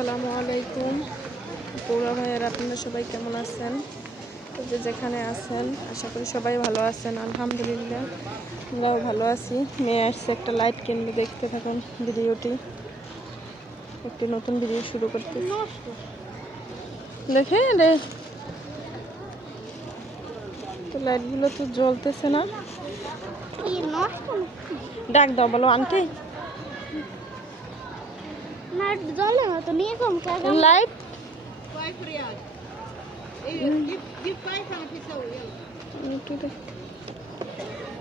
আসসালামু আলাইকুম পৌরা ভাইয়ের, আপনারা সবাই কেমন আছেন? তো যেখানে আছেন আশা করি সবাই ভালো আছেন। আলহামদুলিল্লাহ আমরাও ভালো আছি। মেয়ে আসছে, একটা লাইট কিনবে, দেখতে থাকুন ভিডিওটি। একটি নতুন ভিডিও শুরু করতে দেখে রে, তো লাইটগুলো তো জ্বলতেছে না। ডাক দাও, বলো আন্টি লাইট।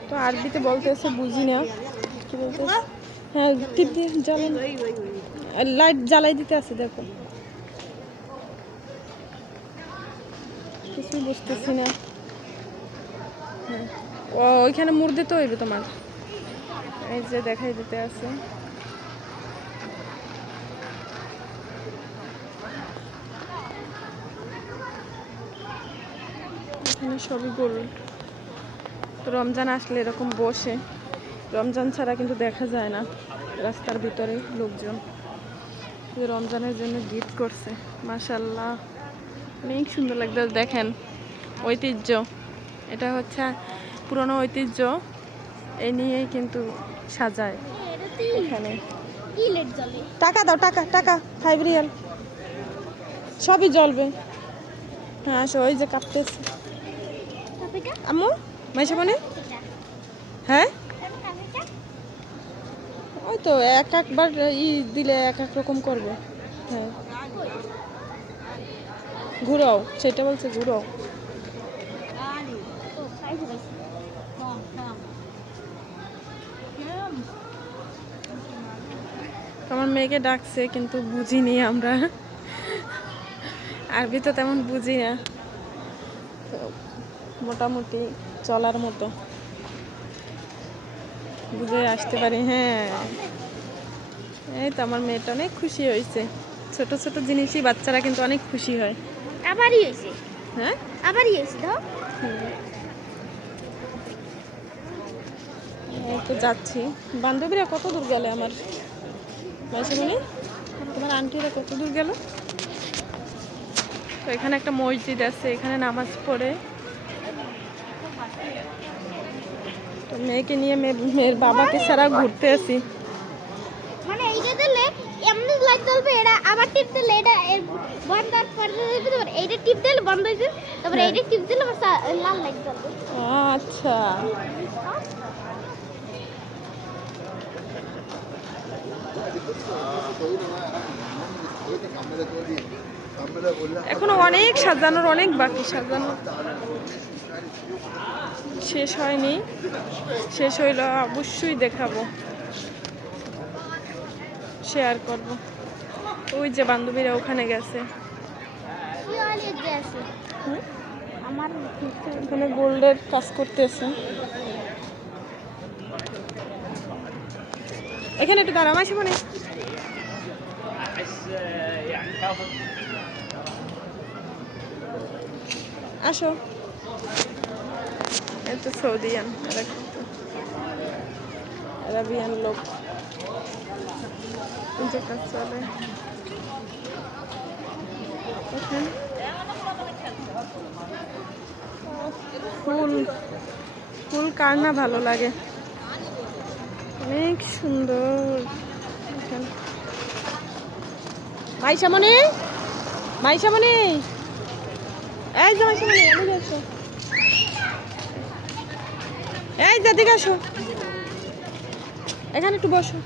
তো আরবিতে বলতেছে, বুঝি না কি বলতেছে। হ্যাঁ, টিপ দিয়ে জ্বালান, লাইট জ্বালাই দিতে আছে, দেখো কিছুই বুঝতেছি না। হ্যাঁ, ও ওইখানে মুড় দিতে হইবে তোমার, এই যে দেখাই দিতে আছে। এখানে সবই গরু। রমজান আসলে এরকম বসে, রমজান ছাড়া কিন্তু দেখা যায় না রাস্তার ভিতরে লোকজন। রমজানের জন্য গিফট করছে, মাশাআল্লাহ অনেক সুন্দর লাগবে। দেখেন ঐতিহ্য, এটা হচ্ছে পুরনো ঐতিহ্য, এই নিয়েই কিন্তু সাজায় এখানে। টাকা দাও, টাকা টাকা 5 রিয়াল, সবই জ্বলবে। হ্যাঁ আসো, ওই যে কাঁপতেছে আম্মু মাইশা মনে। হ্যাঁ ওই তো এক একবার দিলে এক এক রকম করবে। হ্যাঁ ঘুরাও, সেটা বলছে ঘুরাও। আমার মেয়েকে ডাকছে কিন্তু বুঝিনি আমরা, আরবি তো তেমন বুঝি না, মোটামুটি চলার মতো বুঝে আসতে পারি। হ্যাঁ এই তো আমার মেয়েটা অনেক খুশি হয়েছে। ছোট ছোট জিনিসই বাচ্চারা কিন্তু অনেক খুশি হয়। আবারই হয়েছে, হ্যাঁ আবারই হয়েছে দাও। এই তো যাচ্ছি। বান্ধবীরা কত দূর গেলে আমার মাসিমণি, তোমার আন্টিরা কত দূর গেল? তো এখানে একটা মসজিদ আছে, এখানে নামাজ পড়ে। তো মেয়েকে নিয়ে মেয়ের বাবাকে ছাড়া ঘুরতে আসি। মানে এইটা দিলে এমনি লাইট জ্বলবে, এটা আবার টিপ দিলে এটা বন্ধ আর করে দিতে পারে। এইটা টিপ দিলে বন্ধ হয়ে যাবে, তারপরে এইটা টিপ দিলে লাল লাইট জ্বলবে। আচ্ছা এখনো অনেক সাজানোর, অনেক বাকি সাজানো, শেষ হয়নি। শেষ হইলে অবশ্যই দেখাবো, শেয়ার করব। ওই যে বান্ধবীরা ওখানে গেছে, ওখানে গোল্ডের কাজ করতেছে। এখানে একটু দাঁড়াও মাসি মনে। আসো, এত সৌদিয়ান, আরাবিয়ান লোক যে কাজ চলে। ফুল ফুল কার না ভালো লাগে, অনেক সুন্দর। মাইশামণি, মাইশামণি, এই যে মাইশামণি, এদিকে আসো, এই যে এদিকে আসো, এখানে একটু বসো।